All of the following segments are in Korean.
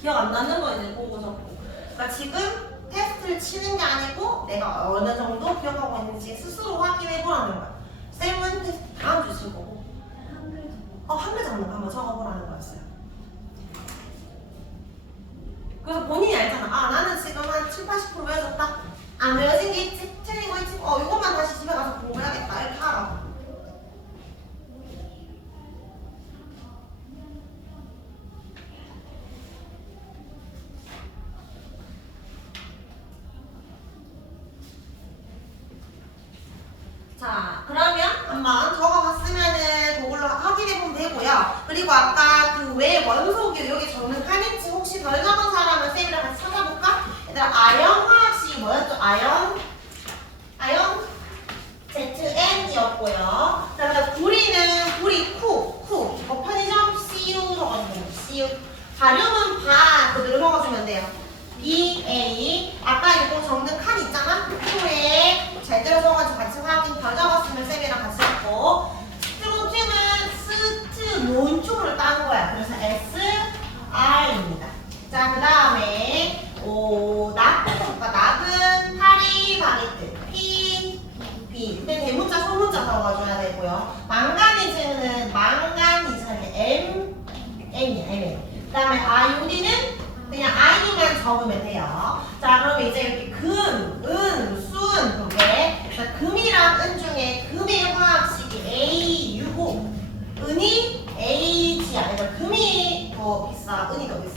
기억 안 나는 거 이제 보고 적고. 그러니까 지금 테스트를 치는 게 아니고 내가 어느 정도 기억하고 있는지 스스로 확인해 보라는 거야. 쌤은 테스트 다음 주 칠 거고. 한글 적는 거 한번 적어보라는 거였어요. 그래서 본인이 알잖아. 아, 나는 지금 한 7, 80% 외워졌다. 안 외워진 게 있지? 틀린 거 있지? 이것만 다시 집에 가서 공부해야겠다. 이렇게 하라고. 자, 그러면 한번 적어봤으면은 그걸로 확인해보면 되고요. 그리고 아까 그 왜 원소기 여기 적는 칸인지 혹시 덜 적은 사람은 쌤이랑 같이 찾아볼까? 얘들아, 아연 화학식이 뭐였죠? 아연 ZN이었고요. 그다음에 구리 쿠. 편의점 CU 적어주면 CU. 발음은 바 그대로 적어주면 돼요. BA. 아까 이거 적는 칸 있잖아? 쿠에 잘 들어서가지고 같이 확인 더 적었으면 쌤이랑 같이 했고. 스트론튬은 스트론튬을 딴 거야. 그래서 SR입니다. 자, 그 다음에 낙은 파리바게뜨 P 근데 대문자 소문자 적어줘야 되고요. 망가니즈는 M이야. 그 다음에 아요딘은 그냥 아이만 적으면 돼요. 자, 그럼 이제 이렇게 금, 은, 순 두 개. 금이랑 은 중에 금의 화학식이 AU고 은이 AG야. 그러니까 금이 더 비싸, 은이 더 비싸.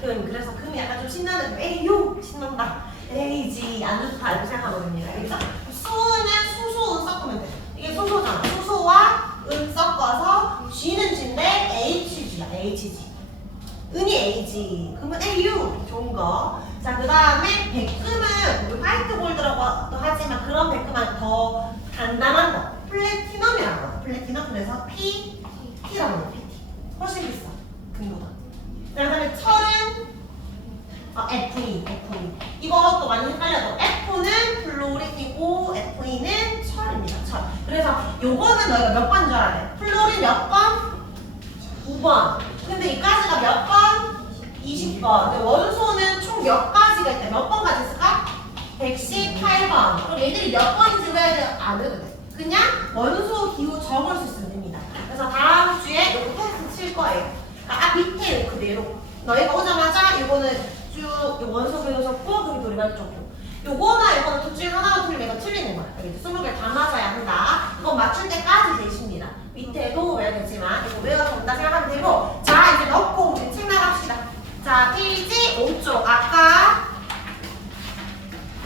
그래서 금이 약간 좀 신나는 AU 신난다. AG 안 좋다 이렇게 생각하거든요. 알겠죠? 수는 수소, 은 섞으면 돼. 이게 수소잖아. 수소와 은 섞어서 G는 G인데 HG야. HG. 은이 AG. 그러면 AU 좋은 거. 자, 그 다음에 백금은 우리 화이트 골드라고 하지만 그런 백금은 더 간단한 거. 플래티넘이라고 하죠. 플래티넘. 그래서 P라고 해요. PT. 훨씬 비싸. 금보다. 그 다음에 철은 FE. 이것도 많이 헷갈려도 F는 플로린이고 FE는 철입니다. 철. 그래서 요거는 너희가 몇 번인 줄 알아야 돼? 플로린 몇 번? 9번. 근데 이까지가 몇 번? 20번. 근데 원소는 총 몇 가지가 있다? 몇 번까지 있을까? 118번. 그럼 얘들이 몇 번인지 외워야 돼? 안 해도 돼. 그냥 원소 기호 적을 수 있으면 됩니다. 그래서 다음 주에 요거 테스트 칠 거예요. 밑에 그대로. 너희가 오자마자 이거는 쭉 원소 기호 적고 그리고 우리가 적고. 요거는 둘 중에 하나가 틀리면 틀리는 거야. 알겠지? 20개 다 맞아야 한다. 이건 맞출 때까지 되십니다. 밑에도 외워야 되지만 이거 외워서 온다 생각하면 되고. 자, 이제 넣고 우리 책 나갑시다. 자, 페이지 5쪽. 아까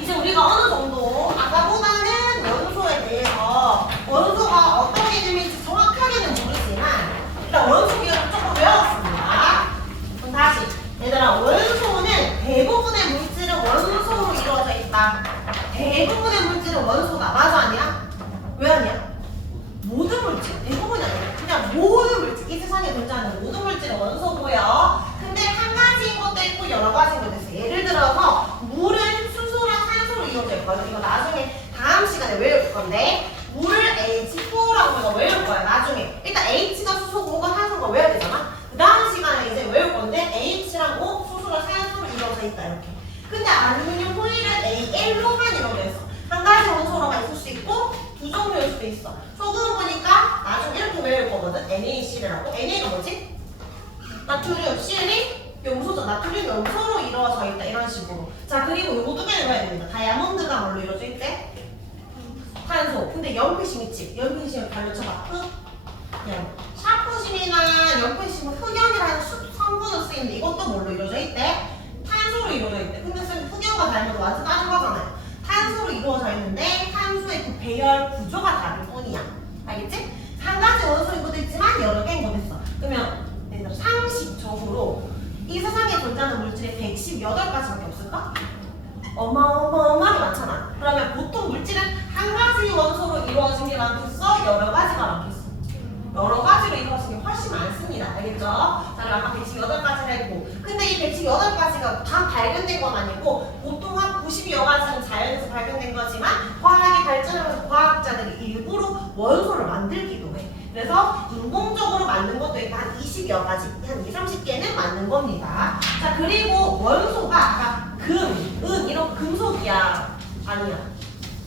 이제 우리가 어느 정도 아까보다는 원소에 대해서 원소가 어떤 개념인지 정확하게는 모르지만 일단 원소 기호를 조금 외웠습니다. 그럼 다시 얘들아, 원소는 대부분의 물질은 원소로 이루어져 있다. 대부분의 물질은 원소다. 맞아, 아니야? 왜 아니야? 모든 물질, 대부분이 아니야. 그냥 모든 물질, 이 세상에 존재하는 모든 물질은 원소고요. 근데 한 가지인 것도 있고 여러 가지인 것도 있어요. 예를 들어서 물은 수소랑 산소로 이루어져 있거든. 이거 나중에 다음 시간에 외울 건데 물을 H2O라고 우리가 외울 거야. 나중에 일단 H가 수소고 O가 산소가 외워야 되잖아. 그 다음 시간에 이제 외울 건데 H랑 O, 수소랑 산소로 이루어져 있다 이렇게. 근데 알루미늄 호일은 AL로만 이루어져 있어. 한 가지 원소로만 있을 수 있고 두 종류일 수도 있어. 소금을 보니까 나중에 이렇게 외울 거거든. NaCl이라고. Na가 뭐지? 나트륨, Cl이 염소죠. 나트륨 염소로 이루어져 있다. 이런 식으로. 자, 그리고 요거 두 개를 봐야 됩니다. 다이아몬드가 뭘로 이루어져 있대? 탄소. 근데 연필심 있지? 연필심을 발려쳐봐. 흑연. 샤프심이나 연필심은 흑연이라는 성분으로 쓰이는데 이것도 뭘로 이루어져 있대? 탄소로 이루어져 있대. 근데 쌤 흑연과 다이아몬드 완전 다른 거잖아요. 탄소로 이루어져 있는데 탄소의 그 배열 구조가 다를 뿐이야. 알겠지? 한 가지 원소인 것도 있지만 여러 개인 것도 있어. 그러면 상식적으로 이 세상에 존재하는 물질이 118가지밖에 없을까? 어마어마하게 많잖아. 그러면 보통 물질은 한 가지 원소로 이루어진 게 많겠어? 여러 가지가 많겠어? 여러 가지로 이루어진 게 훨씬 많습니다. 알겠죠? 자, 그럼 아까 118가지를 했고. 근데 이 118가지가 다 발견된 건 아니고 보통 한 90여 가지는 자연에서 발견된 거지만 과학이 발전하면서 과학자들이 일부러 원소를 만들기도 해. 그래서 인공적으로 맞는 것도 있고 한 20여 가지, 한 2, 30개는 맞는 겁니다. 자, 그리고 원소가 아까 금, 은 이런 금속이야. 아니야.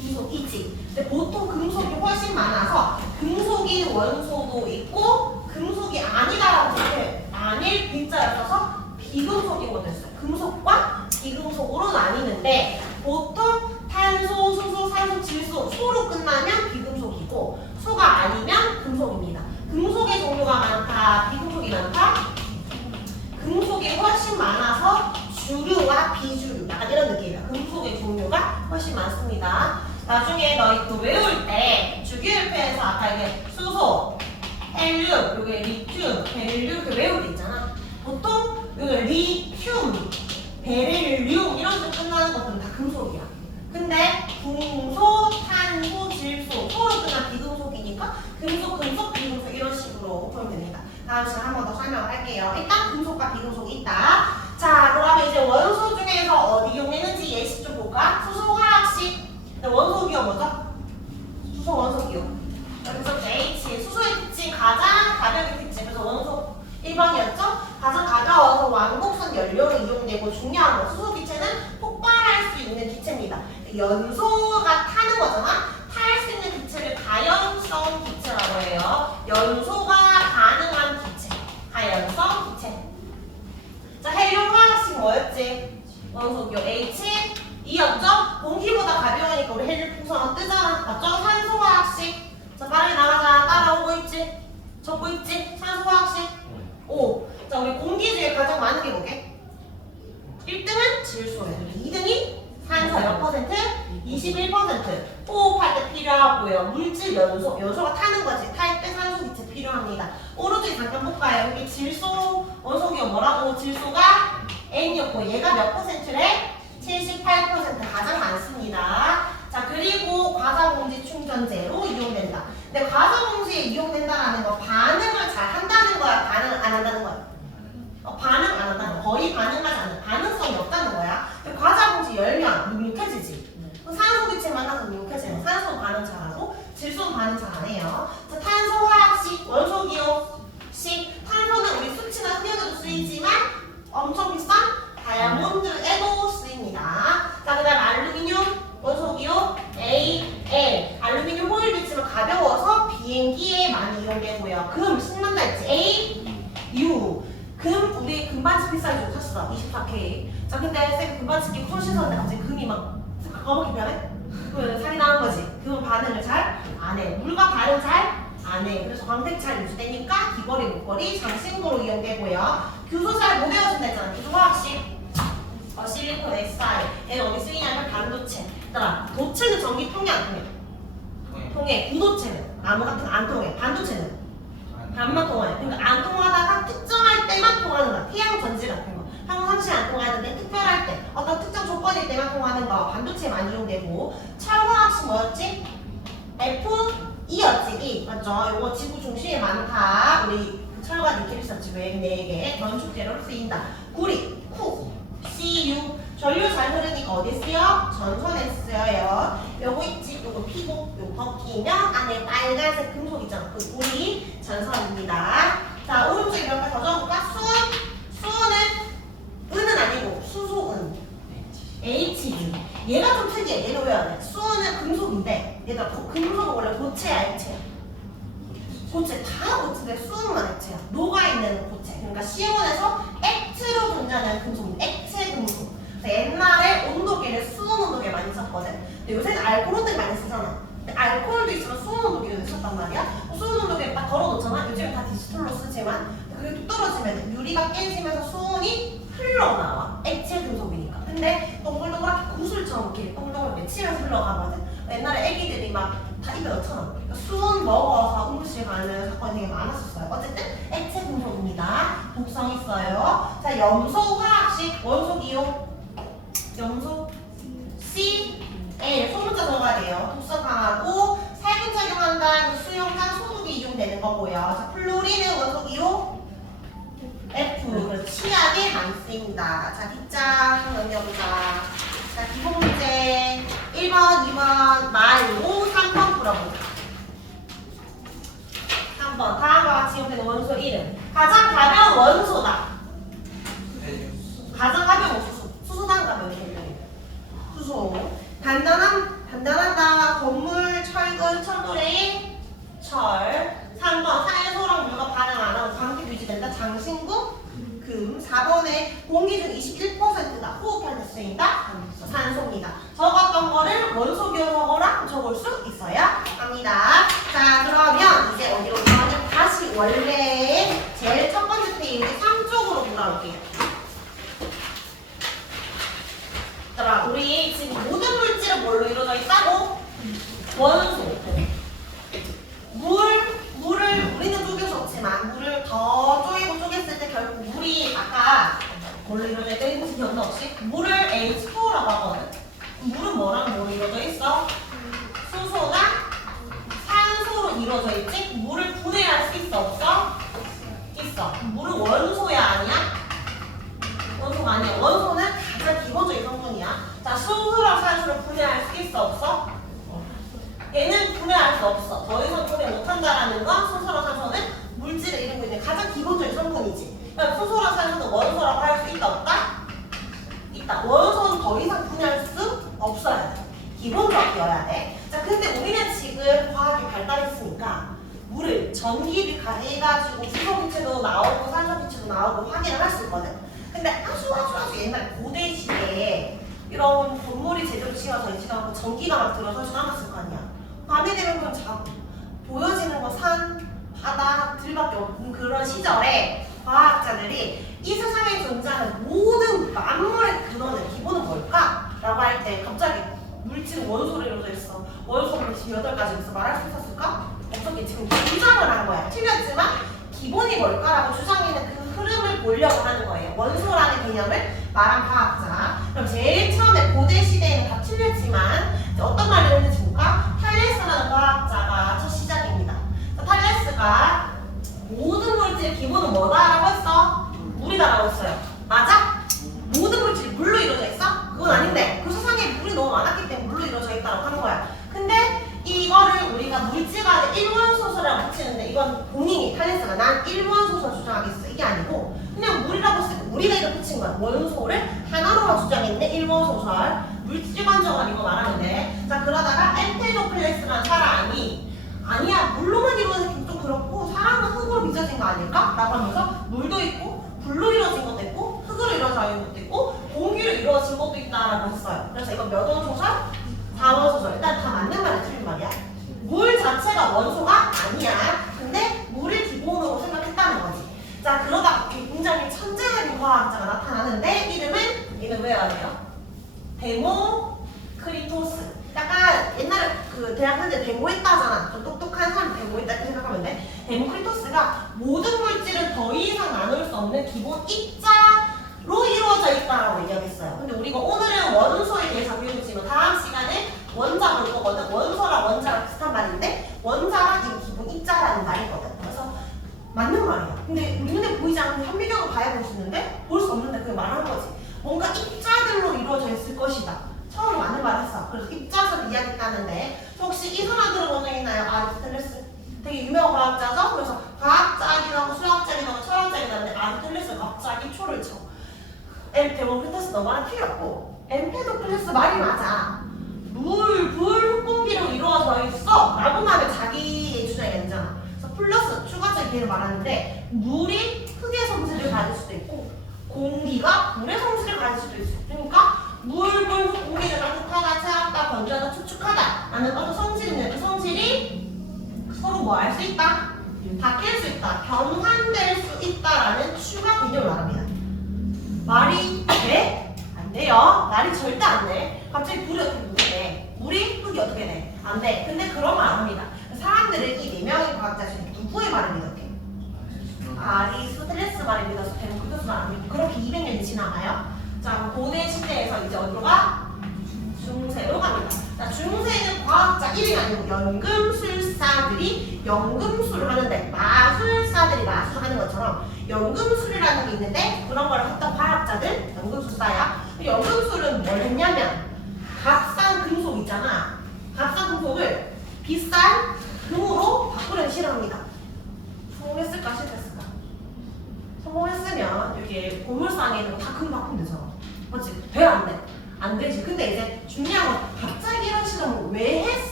금속이지. 근데 보통 금속이 훨씬 많아서 금속인 원소도 있고 금속이 아니다라고 이렇게 아닐 빗자를 써서 비금속인 것도 있어요. 금속과 비금속으로 나뉘는데 보통 탄소, 수소, 산소, 질소, 소로 끝나면 비금속이고 소가 아니면 금속입니다. 금속의 종류가 많다, 비금속이 많다. 금속이 훨씬 많아서 주류와 비주류 약간 이런 느낌이에요. 금속의 종류가 훨씬 많습니다. 나중에 너희 또 외울 때 주기율표에서 아까 이게 수소, 헬륨, 요게 리튬, 벨륨 이렇게 외울 때 있잖아. 보통 요게 리튬, 베릴륨 이런 식으로 끝나는 것들은 다 금속이야. 근데 궁소, 탄소, 질소, 소로 끝난 비금속이니까 금속, 금속, 비금속 이런 식으로 보면 됩니다. 다음 시간에 한 번 더 설명을 할게요. 일단 금속과 비금속이 있다. 자, 그러면 이제 원소 중에서 어디 이용했는지 예시 좀 볼까? 수소 화학식. 원소 기호 뭐죠? 수소 원소 기호. 그래서 H. 수소의 특징 가장 가벼운 특징. 그래서 원소 1번이었죠? 가장 가벼워서 왕복선 연료로 이용되고 중요한 거. 수소 기체는 폭발할 수 있는 기체입니다. 연소가 타는 거잖아? 탈 수 있는 기체를 가연성 기체라고 해요. 연소가 가능한 기체. 가연성 기체. 자, 헬륨 화학식 뭐였지? 원소기호 H 2였죠? 공기보다 가벼우니까 우리 헬륨 풍선 뜨잖아. 맞죠? 산소 화학식. 자, 빠르게 나가자. 따라오고 있지? 적고 있지? 산소 화학식 5. 자, 우리 공기 중에 가장 많은 게 뭐게? 1등은 질소예요. 2등이 산소 몇 퍼센트? 21%. 호흡할 때 필요하고요. 물질 연소. 연소가 타는 거지. 탈 때 산소 기체 필요합니다. 오른쪽에 잠깐 볼까요? 여기 질소 원소기호 뭐라고? 질소가 N이었고 얘가 몇 퍼센트래? 78% 가장 많습니다. 자, 그리고 과사봉지 충전재로 이용된다. 근데 과사봉지에 이용된다라는 거 반응을 잘 한다는 거야? 반응 안 한다는 거야? 반응 안 한다는 거. 거의 반응하지 않는 가능성이 없다는 거야. 과사봉지 열면 눅눅해지지. 산소 기체 만나서 눅눅해지는 산소 반응 잘하고 질소는 반응 잘 안 해요. 자, 탄소 화학식 원소기호식. 탄소는 우리 수치나 흡연에도 쓰이지만 엄청 비싼 다이아몬드에도 쓰입니다. 자, 그 다음 알루미늄 원소기호 AL. 알루미늄 호일 비치면 가벼워서 비행기에 많이 이용되고요. 금 신난다 했지? AU. 금 우리 금반지 비싼 줄 샀어. 24K. 자, 근데 쌤 금반지 끼고 손 씻었는데 갑자기 금이 막 검게 변해? 그러면 살이 나는 거지. 금은 반응을 잘 안 해. 물과 반응 잘 안 해. 그래서 광택 잘 유지되니까 귀걸이, 목걸이, 장신구로 이용되고요. 교소 잘 못 외워준다 했잖아. 교소 화학식. 실리콘 SI. 얘는 어디 쓰이냐면 반도체. 얘들아, 도체는 전기 통해 안 통해? 통해. 구도체는 나무 같은 거 안 통해. 반도체는 반만 통해. 그러니까 안 통하다가 특정할 때만 통하는 거야. 태양 전지 같은 거. 항상시 안 통하는데 특별할 때 어떤 특정 조건일 때만 통하는 거 반도체에 많이 이용되고. 철화학식 뭐였지? F2였지. E. 맞죠? 이거 지구 중심에 많다. 우리 철과 니켈 있었지. 왜 4개 건축 재료로 쓰인다. 구리, 쿠, CU. 전류 잘 흐르니까 어디 쓰여? 전선에 쓰여요. 요거 있지? 요거 피고 요거 벗기면 안에 빨간색 금속 있잖아. 그 구리 전선입니다. 자, 오른쪽에 몇 개 더 적어볼까? 수은. 은은 아니고 수소은. HU. 얘가 좀 특이해. 얘는 외워야 돼. 수은은 금속인데 얘가 금속은 원래 고체야, 액체야. 고체 다 고체인데 수은만 액체야. 녹아있는 고체. 그러니까 시온에서 액체로 존재하는 금속, 액체 금속. 옛날에 온도계를 수은 온도계 많이 썼거든. 근데 요새는 알코올 온도계 많이 쓰잖아. 근데 알코올도 있지만 수은 온도계를 썼단 말이야. 수은 온도계를 딱 걸어놓잖아. 요즘은 다 디지털로 쓰지만 그게 뚝 떨어지면 유리가 깨지면서 수은이 흘러나와. 액체 금속이니까. 근데 동글동글하게 구슬처럼 이렇게 동글동글 맺히면서 흘러가거든. 옛날에 애기들이 막 다 입에 넣잖아. 그러니까 수은 먹어서 응급실 가는 사건이 되게 많았었어요. 어쨌든 액체 금속입니다. 독성 있어요. 자, 염소 화학식 원소기호. 염소 CL. 소문자 적어야 돼요. 독성 강하고 살균 작용한다. 수용장 소독이 이용되는 거고요. 자, 플로리는 원소기호 F. 그래서 치약에 많이 쓰입니다. 자, 뒷장 넘겨보자. 자, 기본 문제 1번, 2번 말고 3번 풀어보자. 3번 다음과 같이 이용되는 원소 이름. 가장 가벼운 원소다. 가장 가벼운 수소. 수소당 가벼운 결정이다. 수소. 단단하다. 건물, 철근, 철도레인, 철. 3번 산소랑 물과 반응 안 하고 광택 유지된다. 장신구, 금. 4번에 공기 중 21%다. 호흡할 때 쓰인다. 산소입니다. 적었던 거를 원소 기억하거나 적을 수 있어요. 합니다. 자, 그러면 이제 어디로 가면 다시 원래 제일 첫 번째 페이지 3쪽으로 돌아올게요. 자, 우리 지금 모든 물질은 뭘로 이루어져 있다고? 원소. 물을 우리는 쪼갤 수 없지만 물을 더 쪼개고 쪼갰을 때 결국 물이 아까 뭘로 이루어져 있는지 기억나 혹시? 물을 H2O라고 하거든. 물은 뭐랑 뭐로 이루어져 있어? 수소나 산소로 이루어져 있지? 물을 분해할 수 있어 없어? 있어. 물은 원소야 아니야? 원소가 아니야. 원소는 가장 기본적인 성분이야. 자, 수소랑 산소를 분해할 수 있어 없어? 얘는 분해할 수 없어. 더 이상 분해 못한다라는 건 수소랑 산소는 물질을 이루고 있는 가장 기본적인 성분이지. 그럼 수소랑 산소는 원소라고 할 수 있다 없다? 있다. 원소는 더 이상 분해할 수 없어야 돼. 기본적이어야 돼. 자, 근데 우리는 지금 과학이 발달했으니까 물을 전기를 가해가지고 수소 기체도 나오고 산소 기체도 나오고 확인을 할 수 있거든. 근데 아주 옛날 고대 시대에 이런 건물이 제대로 지어져 있지도 않고 전기가 막 들어서지 않았을 거 아니야. 밤에 되면 그럼 보여지는 거 산, 바다, 들밖에 없는 그런 시절에 과학자들이 이 세상에 존재하는 모든 만물의 근원은 기본은 뭘까? 라고 할 때 갑자기 물질은 원소로 이루어져 있어. 원소는 지금 8가지 있어. 말할 수 있었을까? 없었겠지. 지금 주장을 하는 거야. 틀렸지만 기본이 뭘까라고 주장하는 그 흐름을 보려고 하는 거예요. 원소라는 개념을 말한 과학자. 그럼 제일 처음에 고대 시대에는 다 틀렸지만 어떤 말을 했는지 볼까? 탈레스라는 과학자가 첫 시작입니다. 탈레스가 모든 물질의 기본은 뭐다라고 했어? 물이다라고 했어요. 맞아? 모든 물질이 물로 이루어져 있어? 그건 아닌데 그 세상에 물이 너무 많았기 때문에 물로 이루어져 있다고 하는 거야. 근데 이거를 우리가 물질과의 일원소설이라고 붙이는데 이건 본인이 탈레스가 난 일원소설 주장하겠어 이게 아니고 그냥 물이라고 쓰고 우리가 이렇게 붙인 거야. 원소를 하나로만 주장했는데 일원소설 물질관적으로 이거 말하는데 자 그러다가 엠페도클레스라는 사람이 아니야 물로만 이루어진 게 좀 그렇고 사람은 흙으로 빚어진 거 아닐까? 라고 하면서 물도 있고 불로 이루어진 것도 있고 흙으로 이루어져 있는 것도 있고 공기로 이루어진 것도 있다라고 했어요. 그래서 이건 몇 원소설? 4원소설. 일단 다 맞는 말이 틀린 말이야. 물 자체가 원소가 아니야. 근데 물을 기본으로 생각했다는 거지. 자 그러다 굉장히 천재적인 과학자가 나타나는데 이름은 왜 알아요? 데모크리토스. 약간 옛날에 그 대학생들 데모했다잖아. 좀 똑똑한 사람 데모했다 이렇게 생각하면 돼. 데모크리토스가 모든 물질은 더 이상 나눌 수 없는 기본 입자로 이루어져 있다라고 얘기하겠어요. 근데 우리가 오늘은 원소에 대해서 배우고 있지만 다음 시간에 원자 볼 거거든. 원소랑 원자랑 비슷한 말인데 원자랑 지금 기본 입자라는 말이거든. 그래서 맞는 말이야. 근데 우리 눈에 보이지 않는 현미경을 봐야 볼 수 있는데 볼 수 없는데 그게 말하는 거지. 뭔가 입자들로 이루어져 있을 것이다. 처음에 맞는 말 했어. 그래서 입자설 이야기했다는데 혹시 이 사람 들어본 적 있나요? 아리스토텔레스. 되게 유명한 과학자죠? 그래서 과학자이기도 하고 수학자이기도 하고 철학자이기도 하는데 아리스토텔레스 갑자기 초를 쳐. 데모크리토스 너 말은 필요 없고 엠페도클레스 말이 맞아. 불, 흙공기로 이루어져 있어 라고만 하면 자기의 주장이 되잖아. 그래서 플러스 추가적인 개를 말하는데 물이 흙의 성질을 가질 수도 있고 공기가 물의 성질을 가질 수도 있어. 그러니까 물, 공기를 따뜻하다, 차갑다, 건조하다, 축축하다 라는 어떤 성질이 있는데 그 성질이 서로 뭐 할 수 있다? 바뀔 수 있다, 변환될 수 있다라는 추가 개념을 말합니다. 말이 돼? 안 돼요. 말이 절대 안 돼. 갑자기 불이 어떻게 돼? 물이 흙이 어떻게 돼? 안 돼. 근데 그런 말 안 합니다. 사람들은 이 4명의 과학자 중에 누구의 말을 믿었게? 아리스토텔레스 말을 믿어서 데모크리토스 말을 믿고 그렇게 200년이 지나가요. 자, 고대 시대에서 이제 어디로 가? 중세로 갑니다. 자, 중세는 과학자 이름이 아니고 연금술사들이 연금술을 하는데 마술사들이 마술하는 것처럼 연금술이라는 게 있는데 그런 걸 했던 과학자들 연금술사야. 연금술은 뭘 했냐면 값싼 금속 있잖아. 값싼 금속을 비싼 금으로 바꾸려는 실험입니다. 성공했을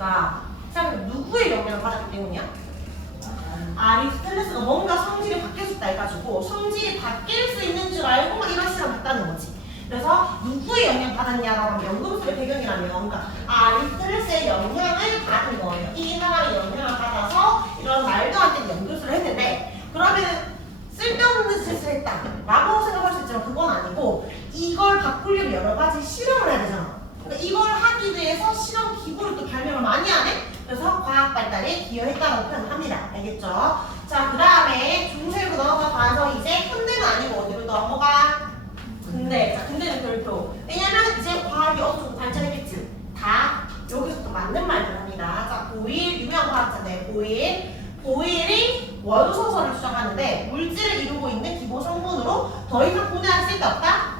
됐을까? 참 누구의 영향을 받았기 때문이야? 아리스토텔레스가 뭔가 성질이 바뀌었다 해가지고 성질이 바뀔 수 있는 줄 알고 막 이런 시간 했다는 거지. 그래서 누구의 영향 받았냐라고 하면 연금술의 배경이라면 그러니까 아리스토텔레스의 영향을 받은 거예요. 이 사람의 영향을 받아서 이런 말도 안 되는 연금술을 했는데 그러면 쓸데없는 짓을 했다 라고 생각할 수 있지만 그건 아니고 이걸 바꾸려면 여러 가지 실험을 해야 되잖아. 그러니까 이걸 하기 위해서 실험 기구를 또 발명을 많이 하네. 그래서 과학 발달에 기여했다고 표현합니다. 알겠죠? 자, 그 다음에 중세로 넘어가서 이제 현대는 아니고 어디로 넘어가? 근대. 자, 근대는 별표. 왜냐면 이제 과학이 어느 정도 발전했겠지. 다 여기서 또 맞는 말들 합니다. 자, 보일 유명한 과학자인데 보일이 원소설을 주장하는데 물질을 이루고 있는 기본 성분으로 더 이상 분해할 수 있다 없다?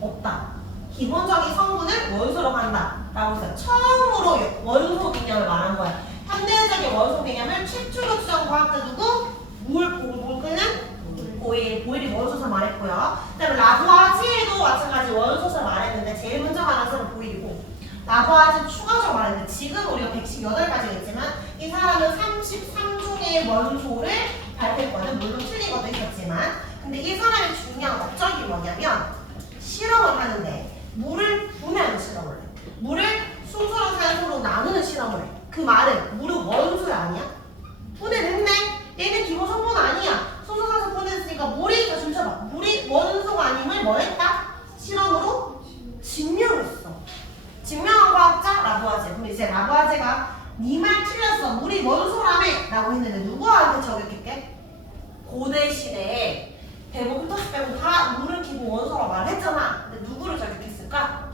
없다. 기본적인 성분을 원소로 한다라고 해서 처음으로 원소 개념을 말한 거야. 현대적인 원소 개념을 최초로 주장한 과학자 누구? 보일은 보일이 원소설 말했고요. 그다음에 라부아지에도 마찬가지 원소설 말했는데 제일 먼저 말한 사람은 보일이고 라부아지 추가적으로 말했는데 지금 우리가 118가지가 있지만 이 사람은 33종의 원소를 발표했거든. 물론 틀린 것도 있었지만 근데 이 사람의 중요한 목적이 뭐냐면 실험을 하는데 물을 분해하는 실험을 해. 물을 수소랑 산소로 나누는 실험을 해. 그 말은 물은 원소야 아니야? 분해를 했네? 얘는 기본 성분 아니야. 수소, 산소 분해했으니까 물이 더 줄 쳐봐. 물이 원소가 아님을 뭐 했다? 실험으로 증명했어. 증명한 과학자 라부아제. 그럼 이제 라부아제가 네 말 틀렸어. 물이 원소라며 라고 했는데 누구한테 저격했게? 고대 시대에 데모크리터스 빼고 다 물은 기본 원소라고 말했잖아. 근데 누구를 저격했을까?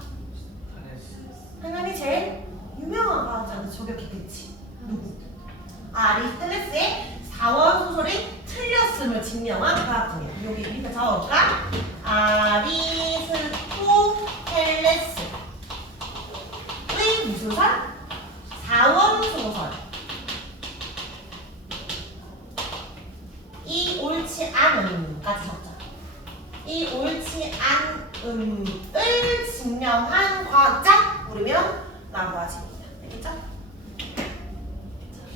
하나님이 제일 유명한 과학자한테 저격했겠지. 누구? 아리스토텔레스의 4원 소설이 틀렸음을 증명한 과학자입니다. 여기 밑에 적어볼까? 아리스토텔레스의 무슨 설? 4원 소설. 이 옳지 않음까지 적자. 이 옳지 않음을 증명한 과학자 부르면 라부아제입니다. 알겠죠?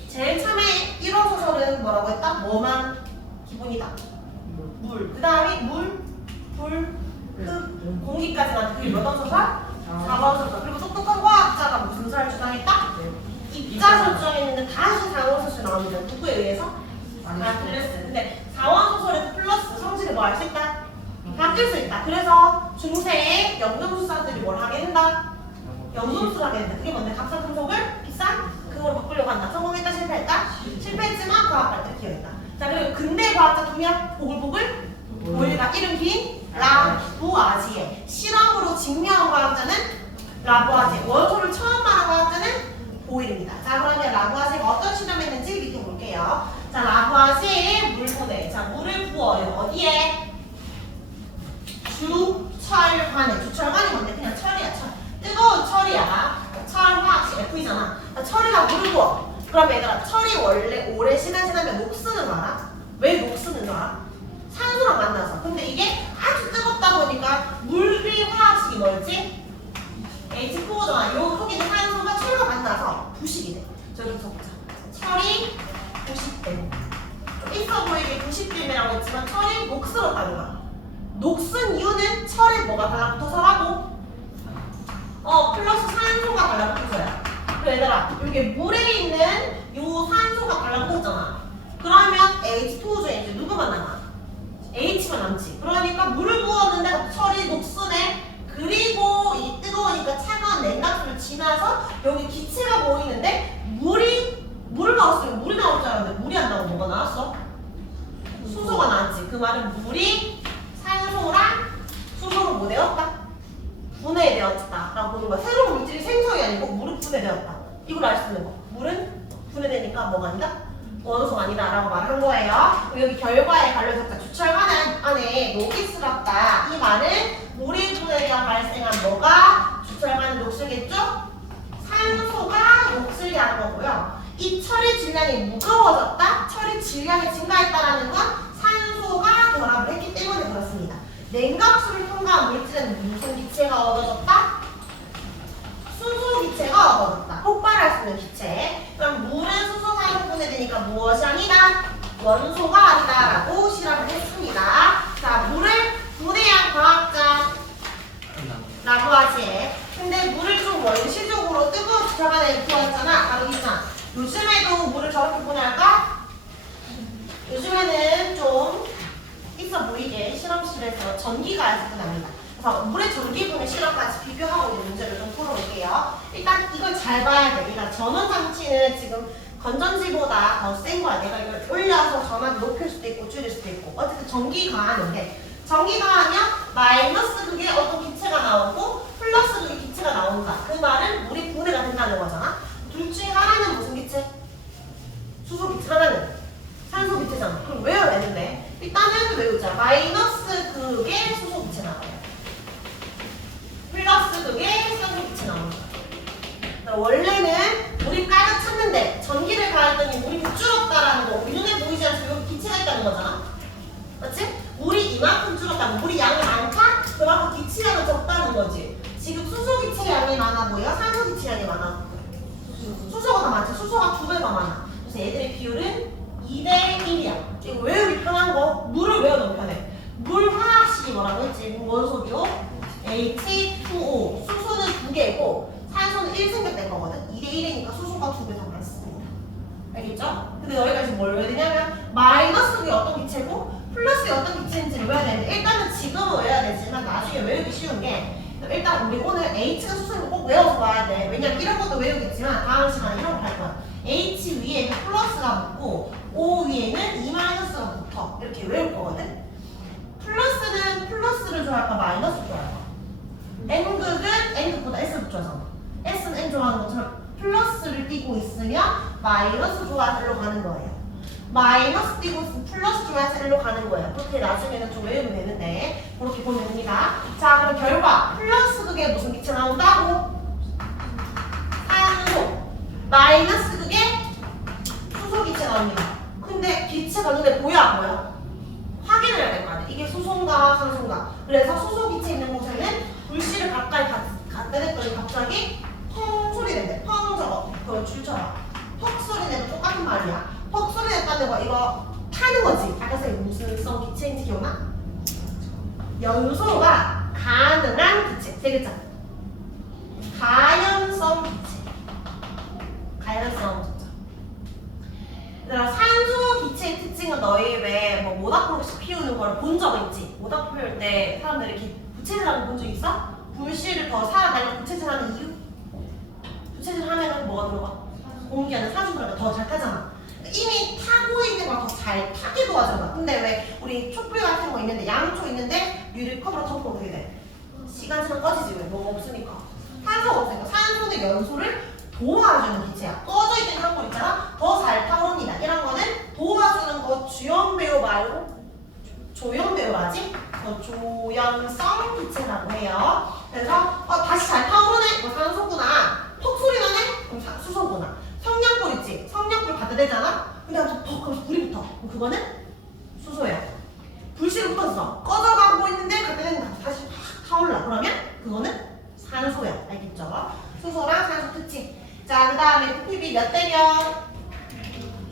제일 처음에 1호 소설은 뭐라고 했다? 뭐만 기본이다. 물. 그 다음에 물, 불, 흙, 공기까지 나온 그게 몇 원 소설? 4번 소설. 그리고 똑똑한 과학자가 무슨 소설을 주장했다? 입자 설정했는데 다시 4번 소설 나옵니다. 누구에 의해서? 아리스토텔레스. 근데 4원 소설에서 플러스 성질이 뭐 할 수 있다? 바뀔 수 있다. 그래서 중세의 연금술사들이 뭘 하게 된다? 연금술 하게 된다. 그게 뭔데? 값싼 금속을 비싼 금으로 바꾸려고 한다. 성공했다? 실패했다? 실패했지만 과학 발달 기여했다. 자, 그리고 근대 과학자 2명 보글보글 보일과 이름 긴 라부아지에 실험으로 증명한 과학자는 라부아지에 원소를 처음 말한 과학자는 보일입니다. 자, 그러면 라부아지가 어떤 실험했는지 밑에 볼게요. 자, 라부아지에 물 보내. 자, 물을 부어요. 어디에? 주철관에. 주철관이 뭔데? 그냥 철이야, 철. 뜨거운 철이야. 철화학식 F이잖아. 철이랑 물을 부어. 그럼 얘들아, 철이 원래 오래 시간 지나면 녹쓰는 거 알아? 왜 녹쓰는 줄 알아? 산소랑 만나서. 근데 이게 아주 뜨겁다 보니까 물의 화학식이 뭐였지? H2O잖아. 요 흙인 산소가 철과 만나서 부식이 돼. 저기 적자. 철이 부식됨. 있어 보이게 부식됨이라고 했지만 철이 녹슬었다는 거야. 녹슨 이유는 철에 뭐가 달라붙어서라고? 플러스 산소가 달라붙어서야. 그래 얘들아, 여기 물에 있는 요 산소가 달라붙었잖아. 그러면 H2O 중에 이제 누구만 남아? H만 남지. 그러니까 물을 부었는데 철이 녹슨해. 그리고 이 뜨거우니까 차가운 냉각수를 지나서 여기 기체가 보이는데 물을 넣었으면 물이 나올 줄 알았는데 물이 안 나오고 뭐가 나왔어? 수소가 나왔지. 그 말은 물이 산소랑 수소로 뭐 되었다? 분해되었다 라고 보는 거야. 새로운 물질이 생성이 아니고 물은 분해되었다. 이걸 알 수 있는 거. 물은 분해되니까 뭐가 아니다? 원소가 아니다 라고 말한 거예요. 여기 결과에 관련적자 주철관 안에 녹이 슬었다. 이 말은 물이 분해되어 발생한 뭐가 주철관은 녹슬겠죠? 산소가 녹슬게 하는 거고요. 이 철의 질량이 무거워졌다? 철의 질량이 증가했다라는 건 산소가 결합을 했기 때문에 그렇습니다. 냉각수를 통과한 물질은 무슨 기체가 얻어졌다? 수소 기체가 얻어졌다. 폭발할 수 있는 기체. 그럼 물은 수소, 산소 분해되니까 무엇이 아니다? 원소가 아니다라고 실험을 했습니다. 자, 물을 분해한 과학자 라부아지에. 근데 물을 좀 원시적으로 뜨거운 저간에 부었잖아. 바로 있잖아. 요즘에도 물을 저렇게 분해할까? 요즘에는 좀 있어 보이게 실험실에서 전기가 분해합니다. 그래서 물의 전기 분해 실험까지 비교하고 있는 문제를 좀 풀어볼게요. 일단 이걸 잘 봐야 돼. 그러니까 전원 장치는 지금 건전지보다 더 센 거야. 내가 이걸 올려서 전압을 높일 수도 있고 줄일 수도 있고. 어쨌든 전기 가하는데 전기 가하면 마이너스 극의 어떤 기체가 나오고 플러스 극의 기체가 나온다. 그 말은 물이 분해가 된다는 거잖아. 둘 중에 하나는 무슨 기체? 수소 기체. 하나는 산소 기체잖아. 그럼 외워내는데 일단은 외우자. 마이너스 극의 수소 기체 나와요. 플러스 극의 산소 기체 나온다. 원래는 물이 가득 찼는데 전기를 가했더니 물이 줄었다라는 거. 우리 눈에 보이지 않지만 여기 기체가 있다는 거잖아. 맞지? 물이 이만큼 줄었다면 물이 양이 많다? 그만큼 기체량은 적다는 거지. 지금 수소 기체 양이 많아 보여? 산소 기체 양이 많아 보여? 수소가 더 많지. 수소가 2배 더 많아. 그래서 얘들의 비율은 2대 1이야. 이거 외우기 편한 거. 물을 외워놓으면 편해. 물 화학식이 뭐라고 했지? 원소bio H2O. 수소는 2개고 산소는 1승객된 거거든. 2대 1이니까 수소가 2배 더 많습니다. 알겠죠? 근데 너희가 지금 뭘 외워야 되냐면 마이너스의 어떤 기체고 플러스의 어떤 기체인지를 외워야 되는데 일단은 지금은 외워야 되지만 나중에 외우기 쉬운 게 일단 우리 오늘 H가 수소인 거 꼭 외워서 봐야 돼. 왜냐면 이런 것도 외우겠지만 다음 시간에 이런 거 할 거야. H 위에 플러스가 붙고 O 위에는 E 마이너스가 붙어. 이렇게 외울 거거든. 플러스는 플러스를 좋아할까 마이너스를 좋아할까? N극은 N극보다 S를 좋아하잖아. S는 N 좋아하는 것처럼 플러스를 띄고 있으면 마이너스 좋아해서 일로 가는 거예요. 마이너스 띄고 있으면 플러스 좋아해서 일로 가는 거예요. 그렇게 나중에는 좀 외우면 되는데 그렇게 보면 됩니다. 자, 그럼 결과 플러스 극에 무슨 기체 나온다고? 산소. 마이너스 극에 수소 기체 나옵니다. 근데 기체가 눈에 보여 안 보여? 확인을 해야 될 거 아니야. 이게 수소인가 산소인가. 그래서 수소 기체 있는 곳에는 불씨를 가까이 갖다 댔더니 갑자기 펑 소리 낸대. 펑 저거. 그걸 줄쳐라. 퍽 소리 내도 똑같은 말이야. 퍽 소리 냈다는 거 이거 타는 거지. 아까 선생님 무슨 성 기체인지 기억나? 연소가 가능한 기체. 세 글자. 가연성 기체. 가연성 기체. 얘들아 산소 기체의 특징은 너희 왜 뭐 모닥불을 피우는 걸 본 적 있지? 모닥불 피울 때 사람들이 이렇게 부채질하는 거 본 적 있어? 불씨를 더 살아나려 부채질하는 이유? 부채질하면 뭐가 들어가? 공기 안에 산소 들어가 더 잘 타잖아. 이미 타고 있는 걸 더 잘 타게 도와줘봐. 근데 왜 우리 촛불 같은 거 있는데 양초 있는데 유리컵으로 덮으면 어떻게 돼? 시간 지나면 꺼지지. 왜? 뭐가 없으니까. 산소가 없으니까 산소는 연소를 도와주는 기체야. 꺼져 있는 한거 있잖아. 더 잘 타오릅니다. 이런 거는 도와주는 거 주연 배우 말고 조연 배우라지? 조연성 기체라고 해요. 그래서 다시 잘 타오르네. 이거 산소구나. 퍽 소리 나네. 그럼 수소구나. 성냥불 있지? 성냥불 갖다 대잖아? 근데 갑자기 퍽 하면서 불이 붙어. 그럼 그거는 수소야. 불씨가 붙었어. 꺼져가고 있는데 갖다 대면 다시 확 타올라. 그러면 그거는 산소야. 알겠죠? 수소랑 산소 특징. 자, 그 다음에 부피비 몇 대 몇?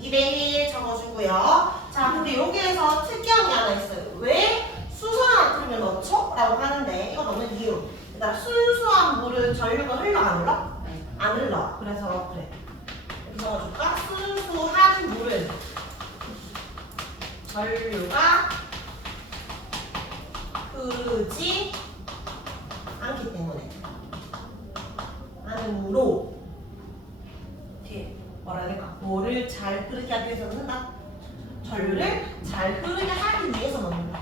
2대1 적어주고요. 자, 근데 여기에서 특이한 게 하나 있어요. 왜 수소나 나트륨을 넣죠? 라고 하는데 이거 넣는 이유. 일단 순수한 물은 전류가 흘러 안 흘러? 안 흘러. 그래서 그래. 이렇게 적어줄까? 순수한 물은 전류가 흐르지 않기 때문에 안으로 뒤에 뭐라 해야 될까? 뭐를 잘 흐르게 하기 위해서 넣는다? 전류를 잘 흐르게 하기 위해서 넣는다.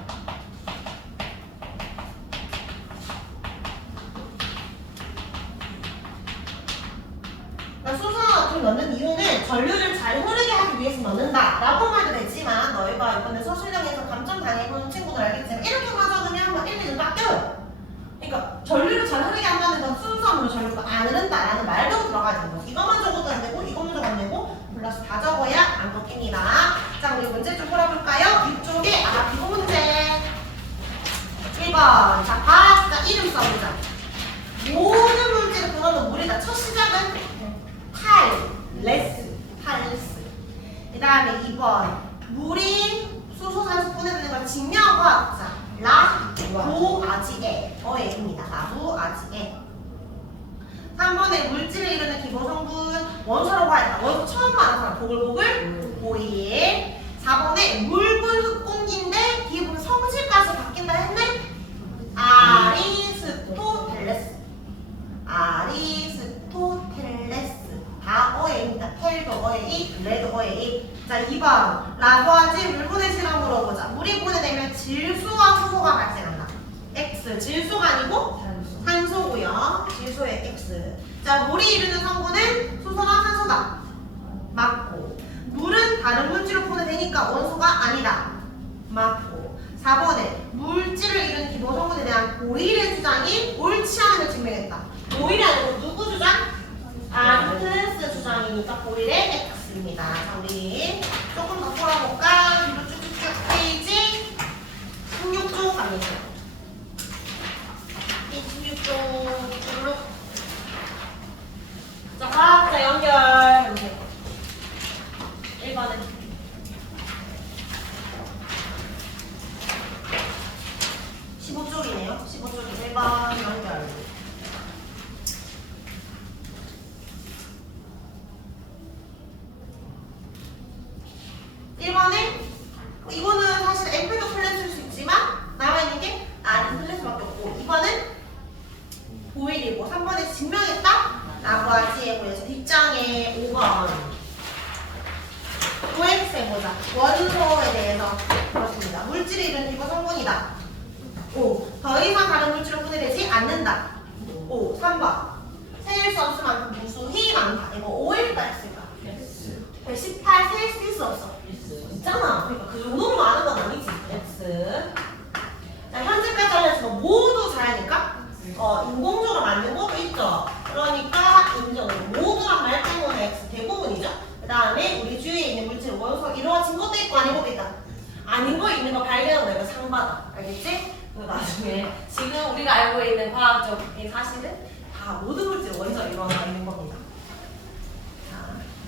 수소나트륨 넣는 이유는 전류를 잘 흐르게 하기 위해서 넣는다 라고 말도 되지만 너희가 이번에 서술형에서 감점 당해본 친구들 알겠지만 이렇게만 적으면 막 1, 2는 깎여요. 그러니까 전류를 잘 흐르게 한다는 건 순수함으로 전류가 안 흐른다라는 말도 들어가 있는 거지. 이것만 적어도 안 되고 이것만 적어도 안 되고 플러스 다 적어야 안 꺾입니다. 자, 우리 문제 좀 풀어볼까요? 이쪽에 비고 문제 1번. 자, 과학자 이름 써보자. 모든 문제를 풀어도 물이다. 첫 시작은 다음에 2번 물이 수소 산소 분해되는 걸 증명한 과학자 라부아지에 어에입니다. 라부아지에. 3번에 물질을 이루는 기본 성분 원소라고 하였다. 원소 처음 말한 사람 보글보글 보일. 4번에 묽은 흙공기인데 기본 성질까지 바뀐다 했네. 아리스토텔레스. 아리스토텔레스. 다 어에입니다. 텔도 어에이, 레도 어에이. 자 2번 라부아지 물 분해 실험 물어보자. 물이 분해되면 질소와 수소가 발생한다. X 질소가 아니고 산소고요. 질소의 X. 자 물이 이루는 성분은 수소나 산소다. 맞고. 물은 다른 물질로 분해되니까 원소가 아니다. 맞고. 4번에 물질을 이루는 기본 성분에 대한 보일의 주장이 옳지 않음을 증명했다. 보일이 아니고 누구 주장? 아리스토텔레스 주장이니까 보일의 X입니다. 자 우리 조금 더 풀어볼까? 뒤로 쭉쭉쭉 페이지 16쪽 갑니다. 16쪽 쭉. 자 과학자 연결 해보세요. 1번은 15쪽이네요. 15쪽이 1번 연결. 1번에 이거는 사실 F도 플랫 쓸 수 있지만 남아있는 게 아리스토텔레스밖에 없고 2번은 보일이고 3번에 증명했다? 라고 하지에 보여서 뒷장에 5번 OX 해보자. 원소에 대해서 그렇습니다. 물질이 이루는 기본 성분이다. 오. 더 이상 다른 물질로 분해되지 않는다. 오. 3번 세일 수 없을 만큼 무수히 많다. 이거 5일까 X일까? 118 세일 수 있어 없어? 있잖아. 그러니까 그 정도로 많은 건 아니지. X. 자, 현재까지 알려준 모두 자야니까 인공적으로 만든 것도 있죠. 그러니까 인정으로 모두란 말 때문에 X 대부분이죠. 그 다음에 우리 주위에 있는 물질 원소가 이루어진 것도 있고 아닌 것도 있다. 아닌 거 있는 거 발견하면 내가 상 받아. 알겠지? 그 나중에 지금 우리가 알고 있는 과학적인 사실은 다 모든 물질 원소가 이루어져 있는 겁니다.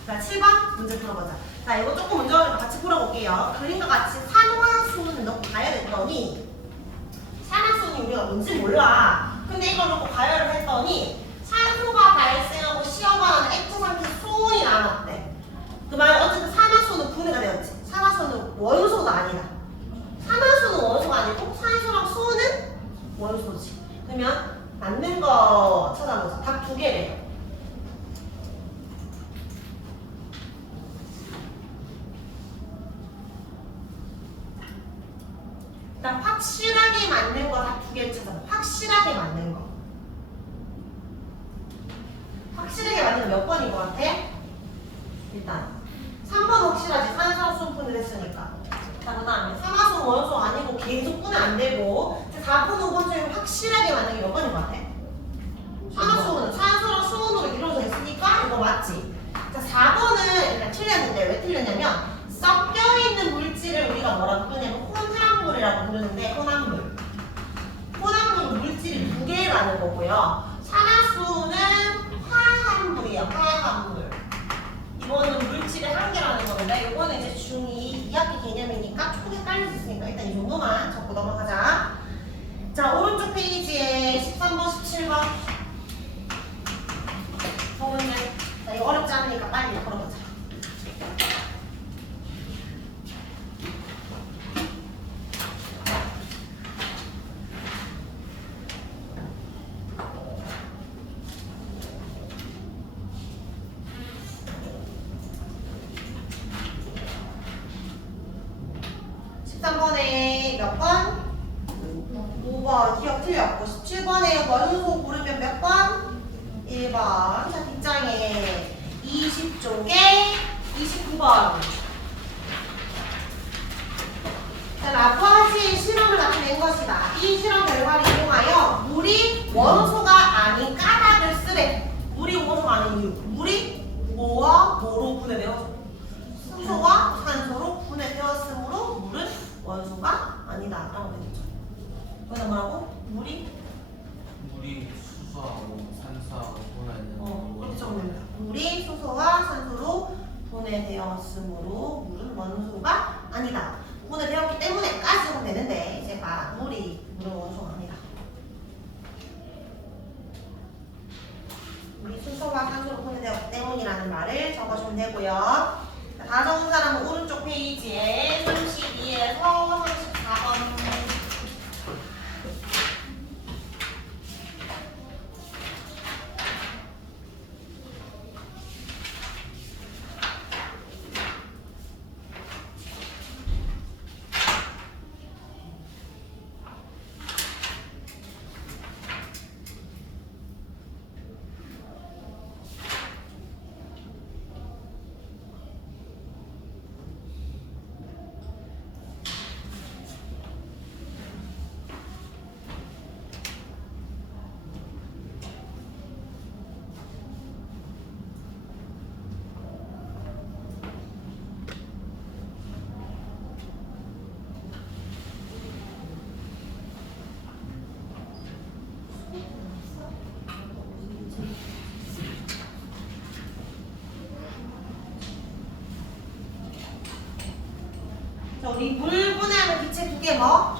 자, 7번 문제 풀어보자. 자, 이거 조금 문제 어려우니까 같이 풀어볼게요. 그림과 같이 산화수는 넣고 가열했더니 산화수는 우리가 뭔지 몰라. 근데 이걸 넣고 가열을 했더니 산소가 발생하고 시어반하는 액체 상태 수온이 나왔대. 그 말은 어쨌든 산화수는 분해가 되었지. 산화수는 원소가 아니다. 산화수는 원소가 아니고 산소랑 수은은 원소지. 그러면 맞는 거 찾아보자. 답 2개래요. 일단 확실하게 맞는 거 다 2개 찾아봐. 확실하게 맞는 거. 확실하게 맞는 거 몇 번인 것 같아? 일단 3번 확실하지. 산소랑 수은 분해를 했으니까. 자, 그 다음에 산화수는 원소 아니고 계속 분해 안 되고 4번, 5번 중에 확실하게 맞는 게 몇 번인 것 같아? 산화수는 산소랑 수은으로 이루어져 있으니까 이거 맞지? 자, 4번은 일단 틀렸는데 왜 틀렸냐면 섞여있는 물질을 우리가 뭐라고 부르냐면 혼합물이라고 부르는데 혼합물. 혼합물은 물질이 2개라는 거고요. 산화수는 화합물이야. 화합물. 이거는 물질이 1개라는 건데 이거는 이제 중2 2학기 개념이니까 조금 헷갈릴 수 있으니까 일단 이 정도만 적고 넘어가자. 자, 오른쪽 페이지에 13번, 17번 문제. 자, 이거 어렵지 않으니까 빨리 풀어보자. 몇 번? 5번. 기억 틀렸고 17번에 원소 고르면 몇 번? 1번. 자, 뒷장에 20쪽에 29번. 자, 라프아지의 실험을 나타낸 것이다. 이 실험 결과를 이용하여 물이 원소가 아닌 까닭을 쓰래. 물이 원소가 아닌 이유. 물이 뭐와 뭐로 분해되어? 수소와 산소로 분해되었으므로 물은 원소가 아니다 라고 되겠죠. 여기다 뭐라고? 물이 수소하고 산소하고 분해는 그렇게 적습니다. 물이 수소와 산소로 분해되었으므로 물은 원소가 아니다. 분해되었기 때문에까지 하면 되는데 이제 물은 원소가 아니다. 우리 수소가 산소로 분해되었기 때문이라는 말을 적어주면 되고요. 다 적은 사람은 오른쪽 페이지에 32에서 34번. 자, 우리 물 분해하는 기체 두 개 뭐?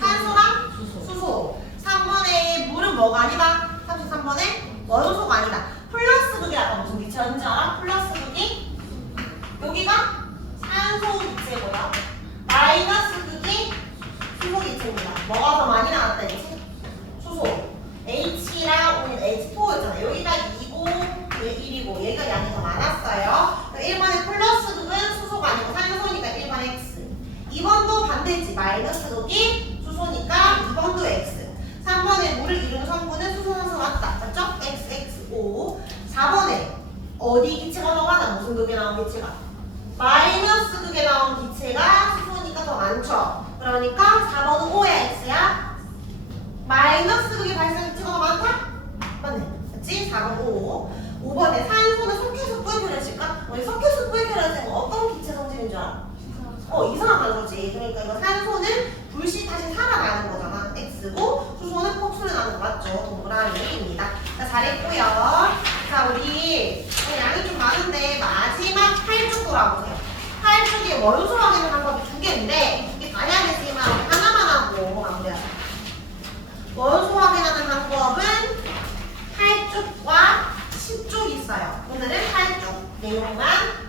산소랑 수소. 3번에 물은 뭐가 아니다? 33번에 원소가 아니다. 플러스 극이 아까 무슨 기체였는지 알아? 플러스 극이 여기가 산소 기체고요. 마이너스 극이 수소 기체입니다. 뭐가 더 많이 나왔다 했지? 수소. H랑 H4였잖아. 여기가 2고 얘 1이고 얘가 양이 더 많았어요. 1번의 플러스 극은 수소가 아니고 산소니까 1번 X. 2번도 반대지. 마이너스 극이 수소니까 2번도 X. 3번에 물을 이루는 성분은 수소, 산소 맞다. 맞죠? XXO. 4번에 어디 기체가 더 많아? 무슨 극에 나온 기체가? 마이너스 극에 나온 기체가 수소니까 더 많죠. 그러니까 4번은 O야 X야? 마이너스 극이 발생한 기체가 더 많다? 맞네. 맞지? 4번 O. 5번에 산소는 석회수 뿌에 켜려질까? 우리 석회수 뿌에 켜려진 거 어떤 기체 성질인 줄 알아? 이상한 거지. 그러니까 이거 산소는 불씨 다시 살아나는 거잖아. X고 수소는 폭소리 나는 거 맞죠? 동그라미입니다. 자, 잘했고요. 자, 우리 양이 좀 많은데 마지막 8쪽 돌아보세요. 8쪽에 원소 확인을 방법이 두 개인데 두 개 다 해야 되지만 하나만 하고 마무리하자. 원소 확인하는 방법은 8쪽과 10쪽이 있어요. 오늘은 8쪽 내용만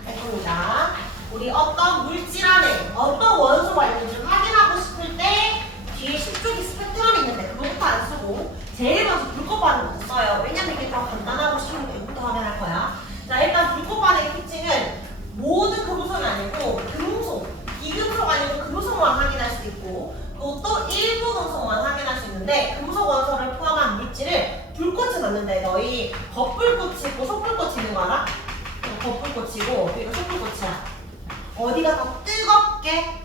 할 겁니다. 우리 어떤 물질 안에 어떤 원소가 있는지 확인하고 싶을 때 뒤에 10쪽이 스펙트럼이 있는데 그거부터 안 쓰고 제일 먼저 불꽃 반응부터 써요. 왜냐면 이게 더 간단하고 쉬운 거 이거부터 확인할 거야. 자, 일단 불꽃 반응의 특징은 모든 금속이 아니고 금속, 비금속 아니고 금속만 확인할 수 있고 또 일부 금속만 확인할 수 있는데 금속 원소를 포함한 물질을 불꽃에 넣는데 너희 겉불꽃이 있고 속불꽃이 있는 거 알아? 겉불꽃이고 그리고 속불꽃이야. 어디가 더 뜨겁게?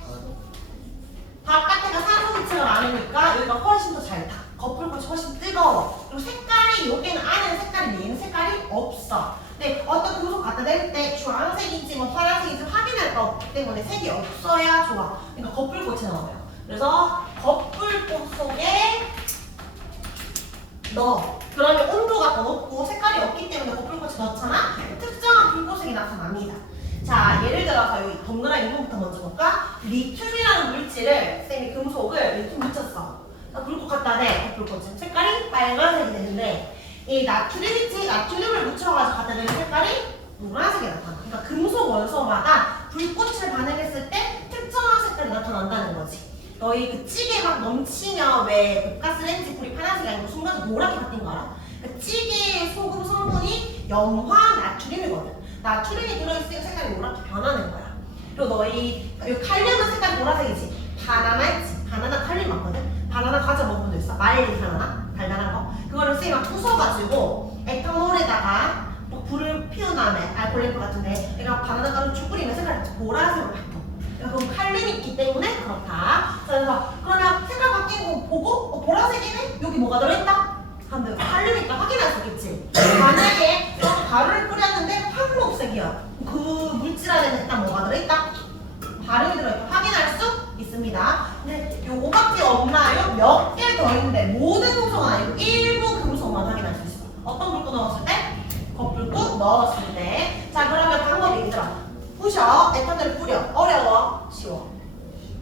바깥에가 산소 기체가 많으니까 여기가 훨씬 더 잘 타. 겉불꽃이 훨씬 뜨거워. 그리고 색깔이 여기는 안에는 색깔이 얘는 색깔이 없어. 근데 어떤 금속 갖다 댈 때 주황색인지 뭐 파란색인지 확인할 거 없기 때문에 색이 없어야 좋아. 그러니까 겉불꽃이 나와요. 그래서 겉불꽃 속에 넣어. 그러면 온도가 더 높고 색깔이 없기 때문에 겉불꽃이 넣잖아. 특정한 불꽃색이 나타납니다. 자, 예를 들어서 여기 동그란 이부분부터 먼저 볼까? 리튬이라는 물질을 쌤이 금속을 리튬 묻혔어. 불꽃 갖다 대 겉불꽃은 색깔이 빨간색이 되는데 이 나트륨을 묻혀가지고 갖다 대는 색깔이 노란색이 나타나. 그러니까 금속 원소마다 불꽃을 반응했을 때 특정한 색깔이 나타난다는 거지. 너희 그 찌개 막 넘치면 왜 가스레인지 불이 파란색이 아니고 순간 노랗게 바뀐 거 알아? 그 찌개의 소금 성분이 염화 나트륨이거든. 나트륨이 들어있으니까 색깔이 노랗게 변하는 거야. 그리고 너희 칼륨은 색깔이 노란색이지. 바나나 있지. 바나나 칼륨 맞거든. 바나나 과자 먹은 적 있어? 말린 바나나? 달달한 거? 그거를 쌤이 막 부숴가지고 에탄올에다가 막 불을 피운 다음에 알콜램프 같은데 그러니까 바나나 가루 쭉 뿌리면 색깔이 보라색으로 바뀌어. 그러니까 그건 칼륨이 있기 때문에 그렇다. 그래서 그러면 색깔 바뀐 거 보고 보라색이네? 여기 뭐가 들어있다? 한데 칼륨이니까 확인할 수 있겠지. 만약에 가루를 뿌렸는데 황록색이야. 그 물질 안에는 일단 뭐가 들어있다? 발음이 들어있고 확인할 수 있습니다. 근데 요거밖에 없나요? 몇 개 더 있는데 모든 금속은 아니고 일부 금속만 확인할 수 있어. 어떤 불꽃 넣었을 때? 겉불꽃 넣었을 때. 자, 그러면 방법이 얘들아 부셔. 에탄올 뿌려. 어려워? 쉬워.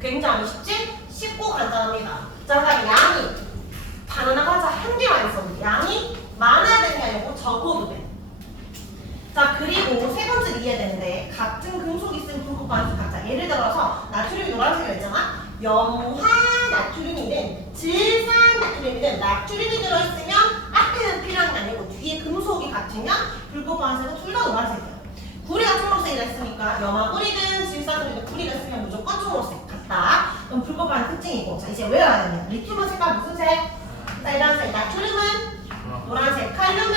굉장히 쉽지? 쉽고 간단합니다. 자, 그다음에 양이 바나나 과자 한 개만 있었는데 양이 많아야 되는 게 아니고 적어도 돼. 자, 그리고 세 번째로 이해되는데 같은 금속이 있으면 불꽃 반응식 각자. 예를 들어서 나트륨이 노란색이라 했잖아. 염화 나트륨이든 질산 나트륨이든 나트륨이 들어있으면 앞에는 필요한 게 아니고 뒤에 금속이 같으면 불꽃 반응식은 둘 다 노란색이야. 구리가 초록색이라 했으니까 염화구리든 질산구리든 구리가 쓰면 무조건 초록색 같다. 그럼 불꽃 반응 특징이고. 자, 이제 외워야 됩니다. 리튬은 색깔 무슨 색? 빨간색. 나트륨은 노란색. 칼륨은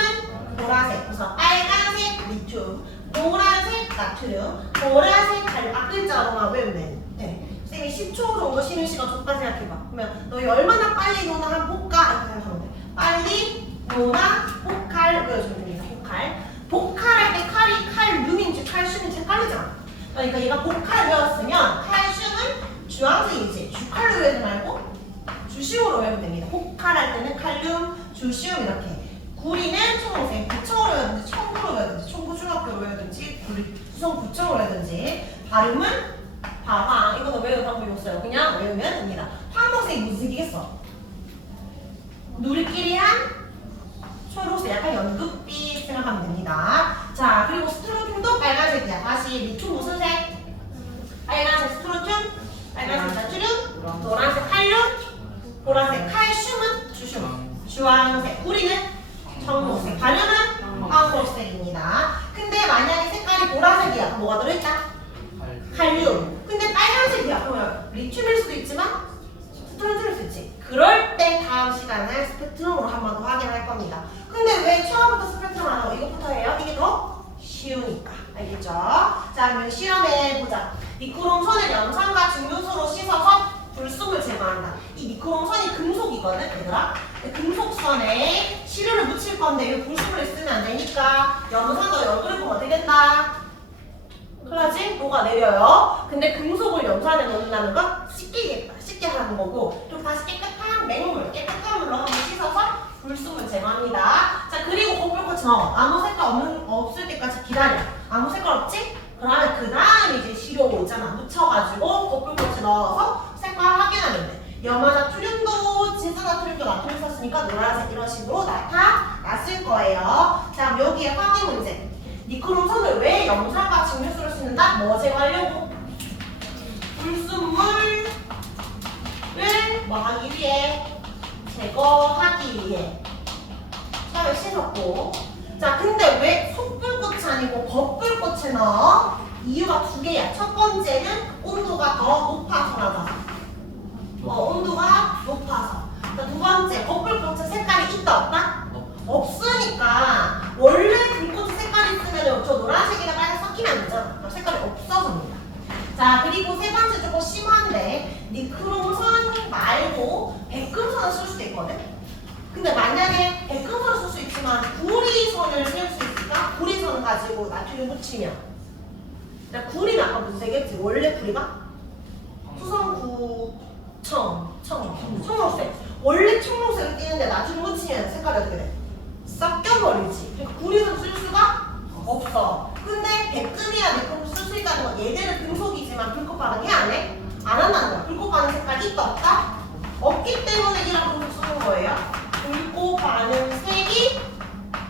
보라색. 그래서 빨간색 리튬, 노란색 나트륨, 보라색 칼륨. 앞글자로만 외우면 돼. 쌤이 10초 정도 쉬는 시간 줬다 생각해봐. 그러면 너희 얼마나 빨리 노나 한번 볼까? 이렇게 생각하면 돼. 빨리 노나 복칼 외워주면 됩니다. 복칼. 복칼할 때 칼이 칼륨인지 칼슘인지 헷갈리잖아. 그러니까 얘가 복칼 외웠으면 칼슘은 주황색이지. 주칼로 외우지 말고 주시오로 외우면 됩니다. 복칼할 때는 칼륨, 주시오 이렇게. 구리는 초록색, 구청으로 외우든지 청구로 외우든지 청구 중학교로 외우든지 수성 구청으로 외우든지. 발음은 방황. 이거는 외우는 방법이 없어요. 그냥 외우면 됩니다. 황금색이 무슨 색이겠어? 누리끼리한 초록색, 약간 연두빛 생각하면 됩니다. 자, 그리고 스트로튬도 빨간색이야. 다시 리튬 무슨 색? 빨간색 스트로튬, 빨간색 나트륨, 노란색 칼륨, 보라색 칼슘은 주황색, 구리는 청록색, 발륨은 황록색입니다. 근데 만약에 색깔이 보라색이야. 그럼 뭐가 들어있다? 칼륨. 근데 빨간색이야. 그러면 리튬일 수도 있지만 스트로튬일 수 있지. 그럴 때 다음 시간에 스펙트럼으로 한 번 더 확인할 겁니다. 근데 왜 처음부터 스펙트럼 안 하고 이것부터 해요? 이게 더 쉬우니까. 알겠죠? 자, 그러면 시험에 보자. 니크롬선을 염산과 증류소로 씻어서 불순물 제거한다. 이 니크롬선이 금속이거든, 얘들아. 금속선에 시료를 묻힐 건데 이 불순물을 쓰면 안 되니까 염산도 얼굴을 보면 어떻게 된다? 그러지? 녹아내려요. 근데 금속을 염산에 넣는다는 건 씻게 하는 거고, 또 다시 깨끗한 맹물, 깨끗한 물로 한번 씻어서 불순물 제거합니다. 자, 그리고 거풀꽃이 넣어. 아무 색깔 없을 때까지 기다려. 아무 색깔 없지? 그러면 그 다음에 이제 시료 있잖아. 묻혀가지고 거풀꽃이 넣어서 색깔 확인하면 돼. 염화나트륨도 질산나트륨도 나트륨 썼으니까 노란색 이런 식으로 나타났을 거예요. 자, 그럼 여기에 확인 문제. 니크롬선을 왜 염산과 증류소를 쓰는다? 뭐 제거하려고? 불순물을 뭐 하기 위해? 제거하기 위해. 처음에 씻었고. 자, 근데 왜 속불꽃이 아니고 겉불꽃에 넣어? 이유가 두 개야. 첫 번째는 온도가 더 높아서라잖아. 온도가 높아서. 자, 두 번째, 겉불꽃에 색깔이 있다 없다? 없으니까 원래 불꽃의 색깔이 있으면 저 노란색이나 빨간 섞이면 안 되잖아. 색깔이 없어서입니다. 자, 그리고 세 번째 조금 심한데 니크롬선 말고 백금선을 쓸 수도 있거든. 근데 만약에 백금선을 쓸 수 있지만 구리선을 쓸 수 있을까? 구리선을 가지고 나트륨 묻히면. 구리는 아까 무슨 색이었지? 원래 구리가 청록색. 원래 청록색을 띄는데 나트륨 묻히면 색깔이 어떻게 돼? 섞여버리지. 그러니까 구리선 쓸 수가 없어. 근데 백금이야 니크롬 쓸 수 있다는 건 얘들은 금속이지만 불꽃 반응이 안 해? 안 한다는 거야. 불꽃 반응 색깔이 있다 없다? 없기 때문에 이런 금속 쓰는 거예요. 불꽃 반응 색이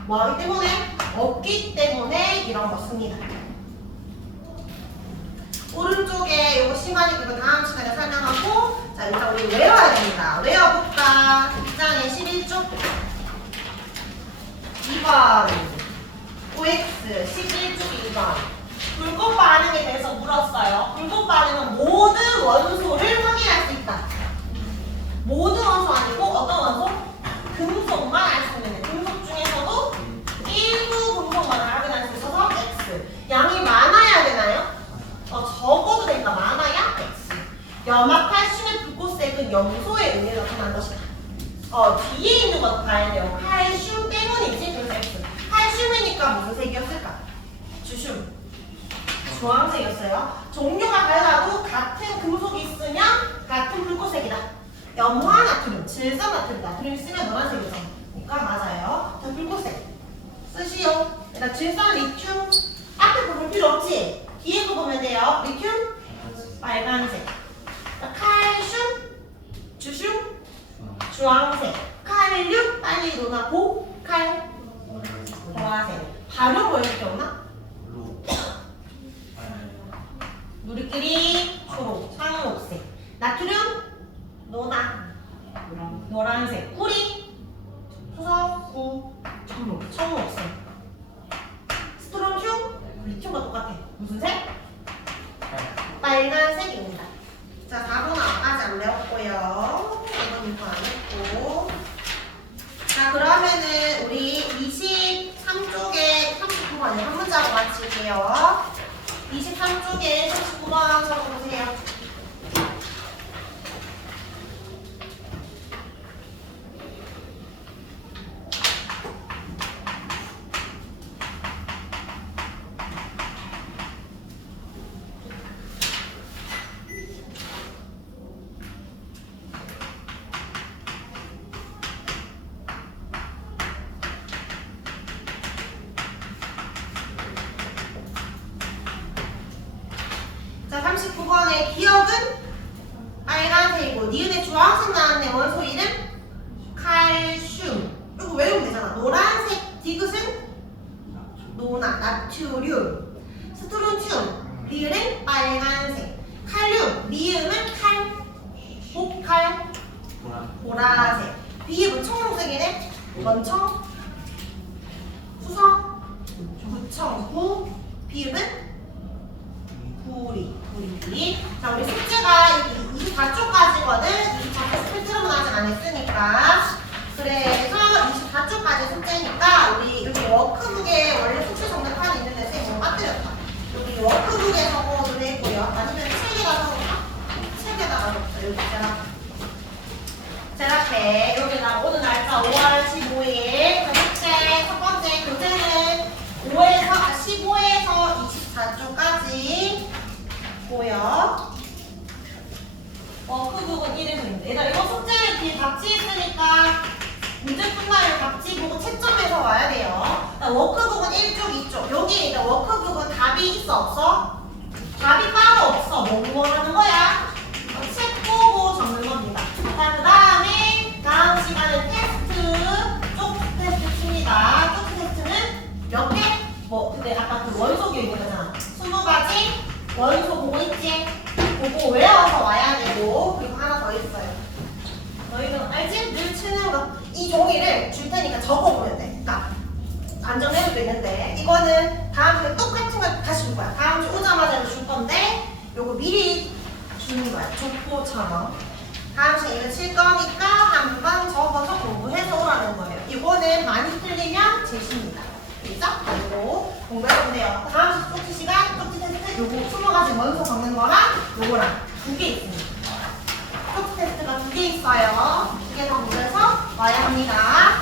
뭐하기 때문에? 없기 때문에 이런 거 씁니다. 오른쪽에 요거 시간이 그거 다음 시간에 설명하고, 자, 일단 우리 외워야 됩니다. 외워볼까? 2장의 11쪽 2번 OX 11쪽 2번 불꽃 반응에 대해서 물었어요. 불꽃 반응은 모든 원소를 확인할 수 있다. 모든 원소 아니고 어떤 원소? 금속만 알 수 있는 데. 금속 중에서도 일부 금속만 확인할 수 있어서 X. 양이 많아야 되나요? 적어도 되니까 많아야 X. 염화칼슘의 불꽃색은 염소의 의미로 나타난 것이다. 뒤에 있는 것 봐야 돼요. 칼슘 때문이지. 그래서 X. 칼슘이니까 무슨 색이었을까? 주슘. 주황색이었어요. 종류가 달라도 같은 금속이 있으면 같은 불꽃색이다. 염화나트륨, 질산나트륨, 나트륨 쓰면 노란색이죠. 그러니까 맞아요. 자, 불꽃색 쓰시오. 일단 질산, 리튬 앞에 부분 필요 없지? 뒤에 거 보면 돼요. 리튬 빨간색. 칼슘 주슈 주황색. 칼륨 빨리 누나 보칼 보라색. 바로 보여줄 게 없나? 누리끼리 초록 상록색. 나트륨 노나 노란색. 뿌리 수성 청록색. 스트론튬 리튬과 똑같아. 무슨 색? 빨간색입니다. 자, 4번은 아까지 안 배웠고요. 5번 이거 안 했고. 자, 그러면은 우리 23쪽에 39번에 한 문자로 마칠게요. 23쪽에 39번 적어보세요. 자, 39번의 기억은 빨간색이고 니은의 주황색 나왔네. 원소 이름 칼슘. 이거 외우면 되잖아. 노란색 디귿은 노나 나트륨. 스트론튬 리을은 빨간색. 칼륨 미음은 칼 보칼 보라색. 비읍은 청록색이네. 이건 청 수성 구청 구 비읍은 구리. 자, 우리 숙제가 24쪽까지거든. 24쪽 스펙트럼은 아직 안 했으니까. 그래서 24쪽까지 숙제니까 우리 여기 워크북에 원래 숙제 정답판이 있는데 선생님 뭐 빠뜨렸다. 여기 워크북에 적어도 되고요. 아니면 책에다 적을까? 책에다가 적자. 여기 제라페 여기다가 오늘 날짜 5월 15일 숙제 첫 번째 교재는 15에서 24쪽까지 고요. 워크북은 이름인데 얘들아 이거 숙제를 뒤에 답지 있으니까 문제 끝나면 답지 보고 채점해서 와야 돼요. 워크북은 1쪽 2쪽 여기 일단 워크북은 답이 있어 없어? 답이 따로 없어. 뭐 하는 거야? 책 보고 적는 겁니다. 자, 그 다음에 다음 시간은 테스트 쪽 테스트 칩니다. 쪽 테스트는 몇 개? 뭐 근데 아까 그 원소 교육 거잖아. 20가지 원소 보고 있지? 보고 외워서 와야 되고 그리고 하나 더 있어요. 너희는 알지? 늘 치는 거. 이 종이를 줄 테니까 적어보면 돼. 딱 안정해도 있는데 이거는 다음 주에 똑같은 걸 다시 줄 거야. 다음 주 오자마자 줄 건데 요거 미리 주는 거야. 족보처럼. 다음 주에 이거 칠 거니까 한번 적어서 공부해서 오라는 거예요. 이거는 많이 틀리면 제시입니다. 그죠? 그리고 공부해보면 돼요. 다음 주 쪽지 시간, 쪽지 테스트 요거 20가지 원소 적는 거랑 요거랑 두 개 있습니다. 쪽지 테스트가 두 개 있어요. 두 개 더 보면서 와야 합니다.